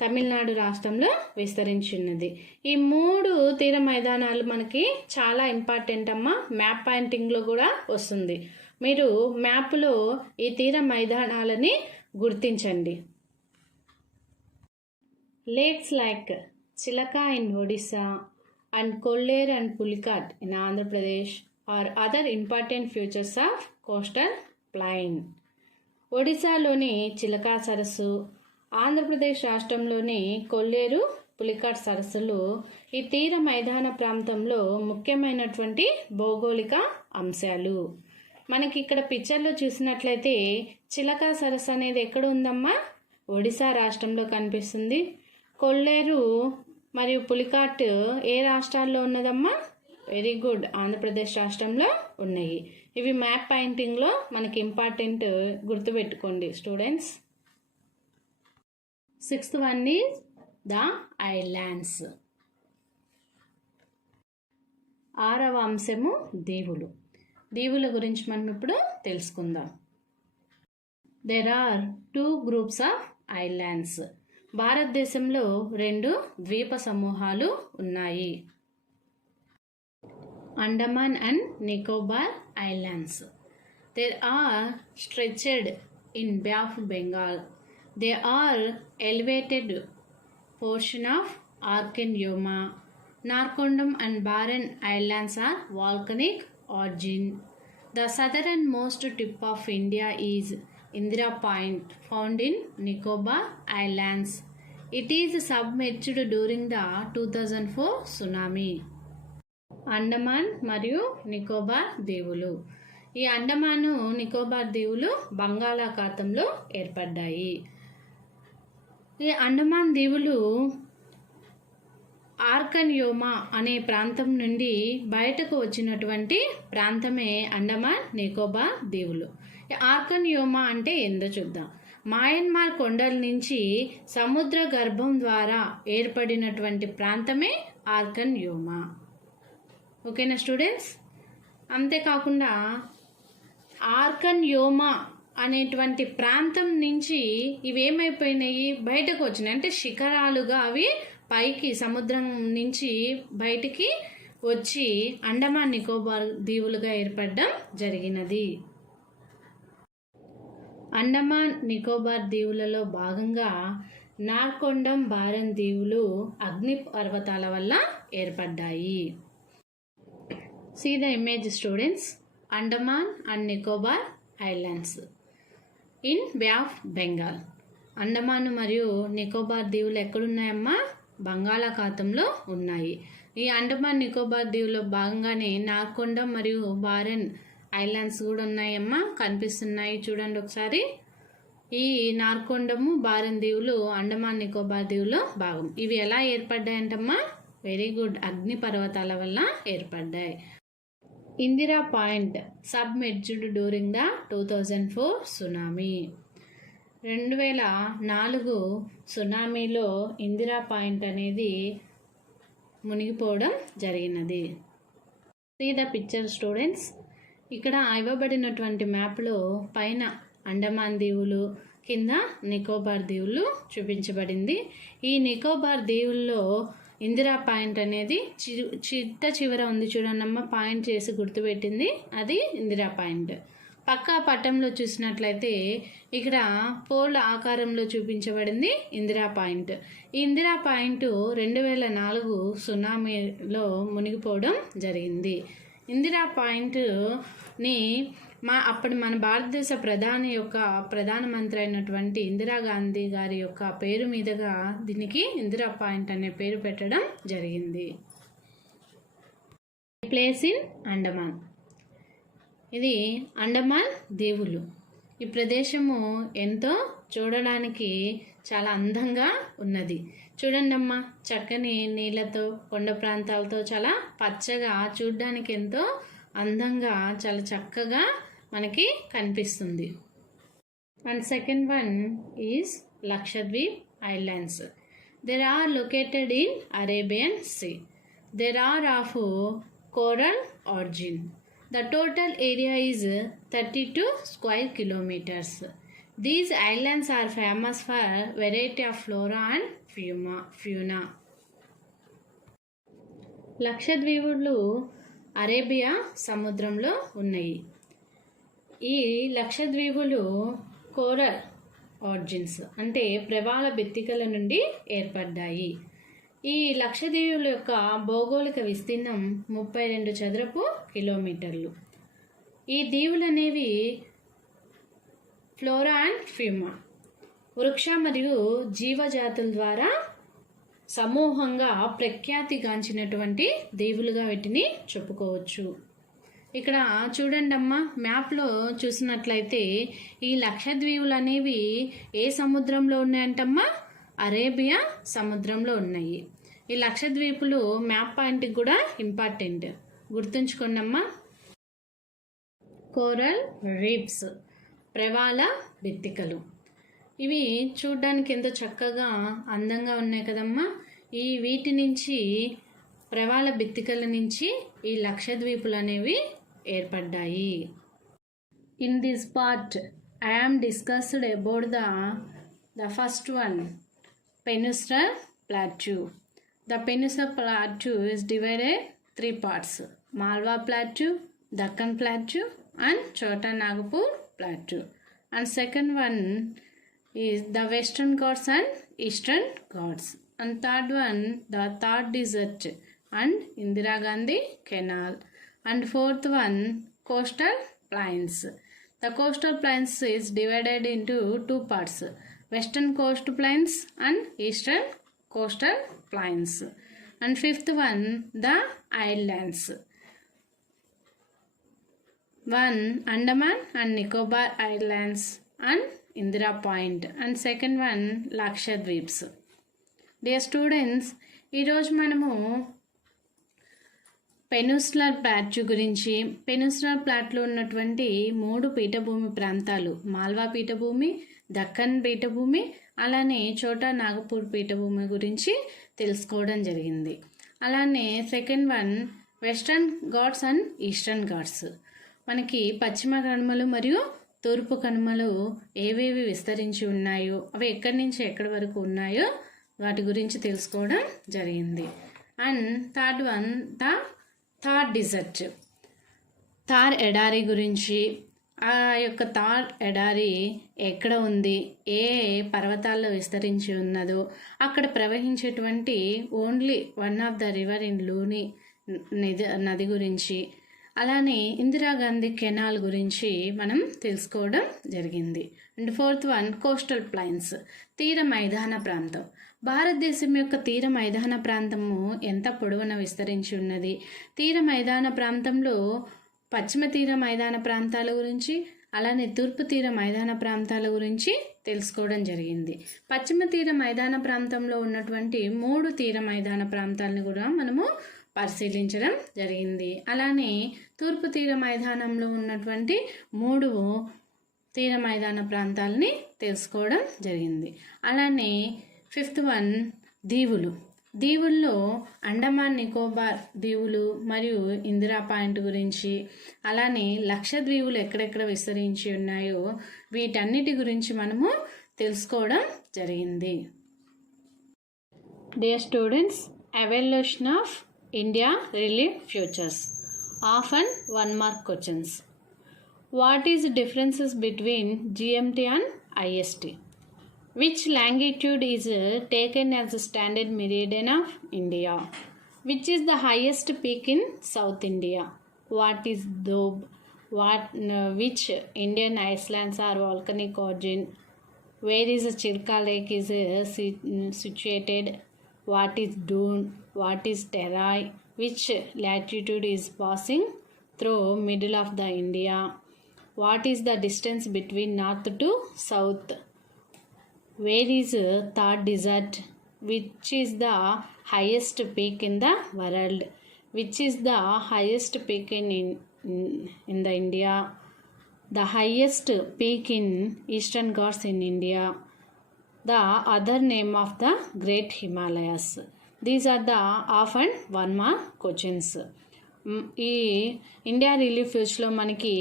తమిళనాడు రాష్ట్రంలో విస్తరించి ఉన్నది. ఈ 3 తీర మైదానాలు మనకి చాలా ఇంపార్టెంట్ అమ్మా. మ్యాప్ పాయింటింగ్లో కూడా వస్తుంది. మీరు మ్యాప్లో ఈ తీర మైదానాలని గుర్తించండి. Lakes like Chilika in Odisha and Kolleru and Pulicat in Andhra Pradesh are other important features of coastal plain. ఒడిశాలోని చిలకా సరస్సు, ఆంధ్రప్రదేశ్ రాష్ట్రంలోని కొల్లేరు, పులికాట్ సరస్సులు ఈ తీర మైదాన ప్రాంతంలో ముఖ్యమైనటువంటి భౌగోళిక అంశాలు. మనకి ఇక్కడ పిక్చర్లో చూసినట్లయితే చిలకా సరస్సు అనేది ఎక్కడ ఉందమ్మా? ఒడిశా రాష్ట్రంలో కనిపిస్తుంది. కొల్లేరు మరియు పులికాట్ ఏ రాష్ట్రాల్లో ఉన్నదమ్మా? వెరీ గుడ్, ఆంధ్రప్రదేశ్ రాష్ట్రంలో ఉన్నాయి. ఇవి మ్యాప్ పాయింటింగ్లో మనకి ఇంపార్టెంట్, గుర్తుపెట్టుకోండి students. 6th one is the islands. 6వ అంశము దీవులు. దీవుల గురించి మనం ఇప్పుడు తెలుసుకుందాం. There are 2 groups of islands. భారతదేశంలో 2 ద్వీప సమూహాలు ఉన్నాయి. Andaman and Nicobar islands. They are stretched in Bay of Bengal. They are elevated portion of Arkan-Yoma. Narcondam and Barren Islands are volcanic origin. The southernmost tip of India is Indira Point, found in Nicobar Islands. It is submerged during the 2004 tsunami. Andaman మరియు నికోబార్ దీవులు. ఈ అండమాను నికోబార్ దీవులు బంగాళాఖాతంలో ఏర్పడ్డాయి. ఈ అండమాన్ దీవులు ఆర్కన్యోమా అనే ప్రాంతం నుండి బయటకు వచ్చినటువంటి ప్రాంతమే అండమాన్ నికోబార్ దీవులు. ఆర్కన్యోమా అంటే ఏందో చూద్దాం. మయన్మార్ కొండల నుంచి సముద్ర గర్భం ద్వారా ఏర్పడినటువంటి ప్రాంతమే ఆర్కన్యోమా. ఓకేనా స్టూడెంట్స్? అంతేకాకుండా ఆర్కన్యోమా అనేటువంటి ప్రాంతం నుంచి ఇవేమైపోయినాయి, బయటకు వచ్చినాయి. అంటే శిఖరాలుగా అవి పైకి సముద్రం నుంచి బయటికి వచ్చి అండమాన్ నికోబార్ దీవులుగా ఏర్పడడం జరిగినది. అండమాన్ నికోబార్ దీవులలో భాగంగా నార్కొండం బారన్ దీవులు అగ్ని పర్వతాల వల్ల ఏర్పడ్డాయి. See the image students. Andaman and Nicobar islands in bay of Bengal. Andaman మరియు నికోబార్ దీవులు ఎక్కడున్నాయమ్మా? బంగాళాఖాతంలో ఉన్నాయి. ఈ అండమాన్ నికోబార్ దీవులో భాగంగానే నార్కొండం మరియు బారెన్ ఐలాండ్స్ కూడా ఉన్నాయమ్మా, కనిపిస్తున్నాయి చూడండి ఒకసారి. ఈ నార్కొండము బారెన్ దీవులు అండమాన్ నికోబార్ దీవులో భాగం. ఇవి ఎలా ఏర్పడ్డాయంటమ్మా? వెరీ గుడ్, అగ్ని పర్వతాల వల్ల ఏర్పడ్డాయి. Indira point submerged during the 2004 tsunami. 2004 సునామీలో ఇందిరా పాయింట్ అనేది మునిగిపోవడం జరిగినది. See the picture students. ఇక్కడ ఇవ్వబడినటువంటి మ్యాప్లో పైన అండమాన్ దీవులు, కింద నికోబార్ దీవులు చూపించబడింది. ఈ నికోబార్ దీవుల్లో ఇందిరా పాయింట్ అనేది చిట్ట చివర ఉంది చూడండమ్మ, పాయింట్ చేసి గుర్తుపెట్టింది, అది ఇందిరా పాయింట్. పక్క పటంలో చూసినట్లయితే ఇక్కడ పోల్ ఆకారంలో చూపించబడింది ఇందిరా పాయింట్. ఈ ఇందిరా పాయింట్ 2004 సునామీలో మునిగిపోవడం జరిగింది. ఇందిరా పాయింట్ని అప్పటి మన భారతదేశ ప్రధానమంత్రి అయినటువంటి ఇందిరాగాంధీ గారి యొక్క పేరు మీదుగా దీనికి ఇందిరా పాయింట్ అనే పేరు పెట్టడం జరిగింది. Place in Andaman. ఇది అండమాన్ దీవులు. ఈ ప్రదేశము ఎంతో చూడడానికి చాలా అందంగా ఉన్నది. చూడండమ్మా, చక్కని నీళ్ళతో, కొండ ప్రాంతాలతో చాలా పచ్చగా, చూడడానికి ఎంతో అందంగా, చాలా చక్కగా మనకి కనిపిస్తుంది. And second one is Lakshadweep islands. There are located in Arabian sea. There are of coral origin. The total area is 32 square kilometers. These islands are famous for variety of flora and fauna. లక్షద్వీపులు అరేబియా సముద్రంలో ఉన్నాయి. ఈ లక్షద్వీపులు కోరల్ ఆరిజిన్స్ అంటే ప్రవాల బెత్తికల నుండి ఏర్పడ్డాయి. ఈ లక్షద్వీపుల యొక్క భౌగోళిక విస్తీర్ణం 32 చదరపు కిలోమీటర్లు. ఈ దీవులు అనేవి ఫ్లోరా అండ్ ఫ్యూమా, వృక్ష మరియు జీవజాతుల ద్వారా సమూహంగా ప్రఖ్యాతిగాంచినటువంటి దీవులుగా వీటిని చెప్పుకోవచ్చు. ఇక్కడ చూడండి అమ్మా, మ్యాప్లో చూసినట్లయితే ఈ లక్షద్వీపులు అనేవి ఏ సముద్రంలో ఉన్నాయంటమ్మా? అరేబియా సముద్రంలో ఉన్నాయి. ఈ లక్షద్వీపులు మ్యాప్ పాయింట్కి కూడా ఇంపార్టెంట్, గుర్తుంచుకోండి అమ్మా. కోరల్ రీఫ్స్, ప్రవాల బెత్తికలు. ఇవి చూడ్డానికి ఎంతో చక్కగా అందంగా ఉన్నాయి కదమ్మా. వీటి నుంచి ప్రవాళ బిత్తికల నుంచి ఈ లక్షద్వీపులు అనేవి ఏర్పడ్డాయి. In this part I am discussed about the first one, Peninsular Plateau. The Peninsular Plateau is divided 3 parts: Malwa Plateau, Deccan Plateau, and Chota Nagpur Plateau. And second one is the Western Ghats and Eastern Ghats. And third one, the Thar Desert and Indira Gandhi Canal. And fourth one, Coastal Plains. The coastal plains is divided into 2 parts: Western Coast Plains and Eastern Coastal Plains. And fifth one, the islands. One, Andaman and Nicobar Islands and Indira Point. And second one, Lakshadweeps. Dear students, ఈ రోజు మనము పెనిన్సులర్ ప్లాట్యూ గురించి, పెనిన్సులర్ ప్లాట్లో ఉన్నటువంటి 3 పీఠభూమి ప్రాంతాలు, మాల్వా పీఠభూమి, దక్కన్ పీఠభూమి, అలానే చోటా నాగపూర్ పీఠభూమి గురించి తెలుసుకోవడం జరిగింది. అలానే second one, western Ghats and eastern Ghats. మనకి పశ్చిమ కనుమలు మరియు తూర్పు కనుమలు ఏవేవి విస్తరించి ఉన్నాయో, అవి ఎక్కడి నుంచి ఎక్కడి వరకు ఉన్నాయో వాటి గురించి తెలుసుకోవడం జరిగింది. And third one, the Thar desert, Thar ఎడారి గురించి, ఆ యొక్క థార్ ఎడారి ఎక్కడ ఉంది, ఏ పర్వతాల్లో విస్తరించి ఉన్నదో, అక్కడ ప్రవహించేటువంటి only one of the river in Luni నది గురించి, అలానే ఇందిరాగాంధీ కెనాల్ గురించి మనం తెలుసుకోవడం జరిగింది. And fourth one, coastal plains, తీర మైదాన ప్రాంతం. భారతదేశం యొక్క తీర మైదాన ప్రాంతము ఎంత పొడవున విస్తరించి ఉన్నది, తీర మైదాన ప్రాంతంలో పశ్చిమ తీర మైదాన ప్రాంతాల గురించి, అలానే తూర్పు తీర మైదాన ప్రాంతాల గురించి తెలుసుకోవడం జరిగింది. పశ్చిమ తీర మైదాన ప్రాంతంలో ఉన్నటువంటి 3 తీర మైదాన ప్రాంతాలను కూడా మనము పరిశీలించడం జరిగింది. అలానే తూర్పు తీర మైదానంలో ఉన్నటువంటి 3 తీర మైదాన ప్రాంతాలని తెలుసుకోవడం జరిగింది. అలానే ఫిఫ్త్ వన్, దీవులు. దీవుల్లో అండమాన్ నికోబార్ దీవులు మరియు ఇందిరా పాయింట్ గురించి, అలానే లక్షద్వీపులు ఎక్కడెక్కడ విస్తరించి ఉన్నాయో వీటన్నిటి గురించి మనము తెలుసుకోవడం జరిగింది. Dear students, evaluation of India relief features. Often 1 mark questions. What is the differences between GMT and IST? Which longitude is taken as the standard meridian of India? Which is the highest peak in South India? What is Doab? Which Indian islands are volcanic origin? Where is the Chilka Lake is situated? What is Doon? What is Terai? Which latitude is passing through middle of the India? What is the distance between north to south? Where is Thar Desert? Which is the highest peak in the world? Which is the highest peak in the India? The highest peak in Eastern Ghats in India. The other name of the Great Himalayas. These are the often 1 mark questions. ఈ ఇండియా రిలీఫ్ ఫ్యూచర్లో మనకి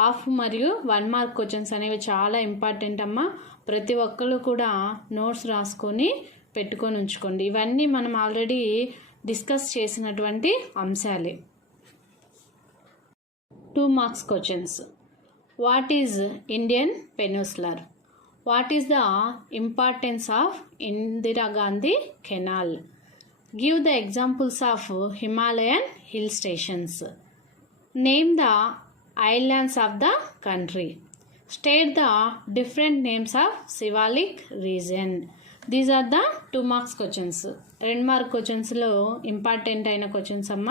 హాఫ్ మరియు 1 mark క్వశ్చన్స్ అనేవి చాలా ఇంపార్టెంట్ అమ్మా. ప్రతి ఒక్కరు కూడా నోట్స్ రాసుకొని పెట్టుకొని ఉంచుకోండి. ఇవన్నీ మనం ఆల్రెడీ డిస్కస్ చేసినటువంటి అంశాలే. 2 marks questions. What is Indian peninsular? What is the importance of Indira Gandhi canal? Give the examples of Himalayan hill stations. Name the islands of the country. State the different names of Shivalik region. These are the 2 marks questions. 2 mark క్వశ్చన్స్లో important అయిన క్వశ్చన్స్ అమ్మ.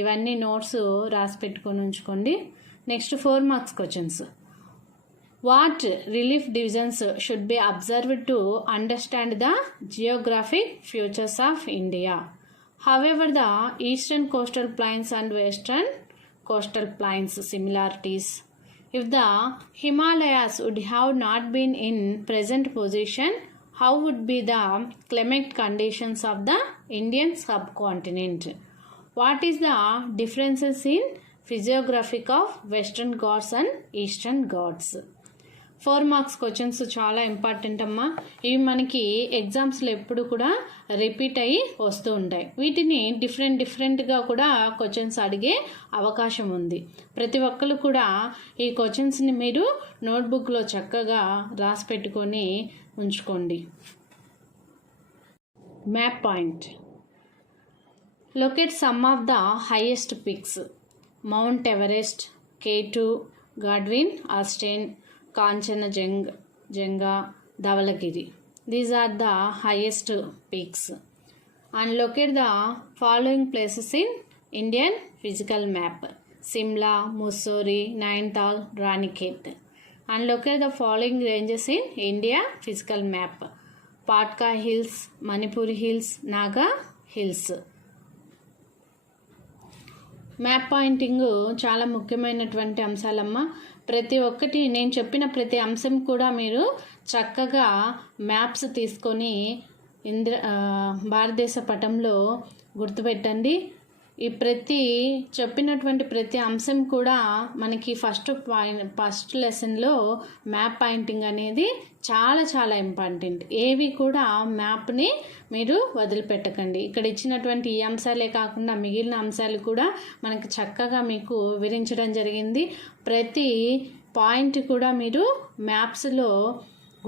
ఇవన్నీ నోట్స్ రాసి పెట్టుకొని ఉంచుకోండి. Next 4 marks questions. What relief divisions should be observed to understand the Geographic features of India? However the eastern coastal plains and western coastal plains similarities. If the Himalayas would have not been in present position, how would be the climate conditions of the Indian subcontinent? What is the differences in physiographic of Western Ghats and Eastern Ghats? 4 marks questions చాలా ఇంపార్టెంట్ అమ్మా. ఇవి మనకి ఎగ్జామ్స్లో ఎప్పుడు కూడా రిపీట్ అయ్యి వస్తూ ఉంటాయి. వీటిని డిఫరెంట్గా కూడా క్వశ్చన్స్ అడిగే అవకాశం ఉంది. ప్రతి ఒక్కరు కూడా ఈ క్వశ్చన్స్ని మీరు నోట్బుక్లో చక్కగా రాసి పెట్టుకొని ఉంచుకోండి. Map point. Locate some of the highest peaks. Mount Everest, K2, Godwin Austen, Kanchenjunga, Dhavalagiri. These are the highest peaks. And locate the following places in Indian physical map: Simla, Mussoorie, Nainital, Ranikhet. And locate the following ranges in India physical map: Patka Hills, Manipur Hills, Naga Hills. Map pointing చాలా ముఖ్యమైనటువంటి అంశాలమ్మ. ప్రతి ఒక్కటి నేను చెప్పిన ప్రతి అంశం కూడా మీరు చక్కగా మ్యాప్స్ తీసుకొని భారతదేశ పటంలో గుర్తుపెట్టండి. ఈ చెప్పినటువంటి ప్రతి అంశం కూడా మనకి ఫస్ట్ లెసన్లో మ్యాప్ పాయింటింగ్ అనేది చాలా చాలా ఇంపార్టెంట్. ఏవి కూడా మ్యాప్ని మీరు వదిలిపెట్టకండి. ఇక్కడ ఇచ్చినటువంటి ఈ అంశాలే కాకుండా మిగిలిన అంశాలు కూడా మనకి చక్కగా మీకు వివరించడం జరిగింది. ప్రతి పాయింట్ కూడా మీరు మ్యాప్స్లో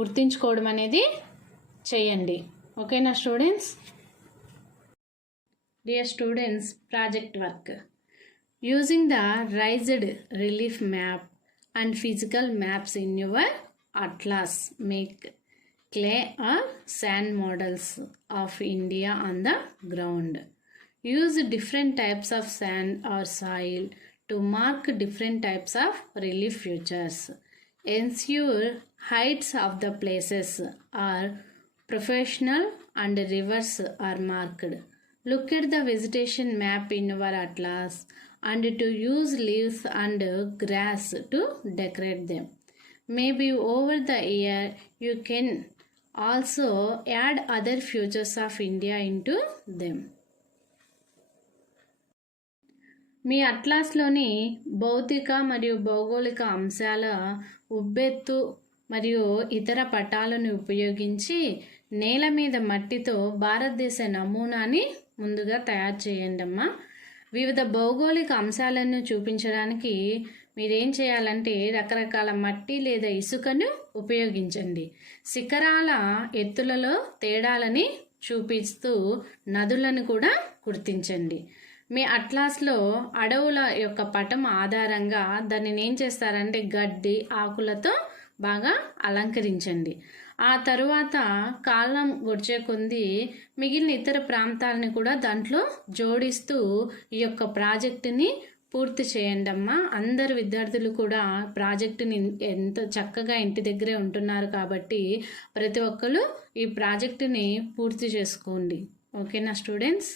గుర్తించుకోవడం అనేది చేయండి. ఓకేనా students? Dear students, project work. Using the raised relief map and physical maps in your atlas, make clay or sand models of India on the ground. Use different types of sand or soil to mark different types of relief features. Ensure heights of the places are professional and rivers are marked. Look at the vegetation map in your atlas and to use leaves and grass to decorate them. Maybe over the year you can also add other features of India into them. మీ అట్లాస్లోని భౌతిక మరియు భౌగోళిక అంశాల ఉబ్బెత్తు మరియు ఇతర పటాలను ఉపయోగించి నేల మీద మట్టితో భారతదేశ నమూనాని ముందుగా తయారు చేయండి అమ్మా. వివిధ భౌగోళిక అంశాలను చూపించడానికి మీరేం చేయాలంటే రకరకాల మట్టి లేదా ఇసుకను ఉపయోగించండి. శిఖరాల ఎత్తులలో తేడాలని చూపిస్తూ నదులను కూడా గుర్తించండి. మీ అట్లాస్లో అడవుల యొక్క పటం ఆధారంగా దానిని ఏం చేస్తారంటే గడ్డి ఆకులతో బాగా అలంకరించండి. ఆ తరువాత కాలం గడిచే కొద్దీ మిగిలిన ఇతర ప్రాంతాలను కూడా దాంట్లో జోడిస్తూ ఈ యొక్క ప్రాజెక్టుని పూర్తి చేయండి అమ్మా. అందరు విద్యార్థులు కూడా ప్రాజెక్టుని ఎంతో చక్కగా ఇంటి దగ్గరే ఉంటున్నారు కాబట్టి ప్రతి ఒక్కరు ఈ ప్రాజెక్టుని పూర్తి చేసుకోండి. ఓకేనా స్టూడెంట్స్?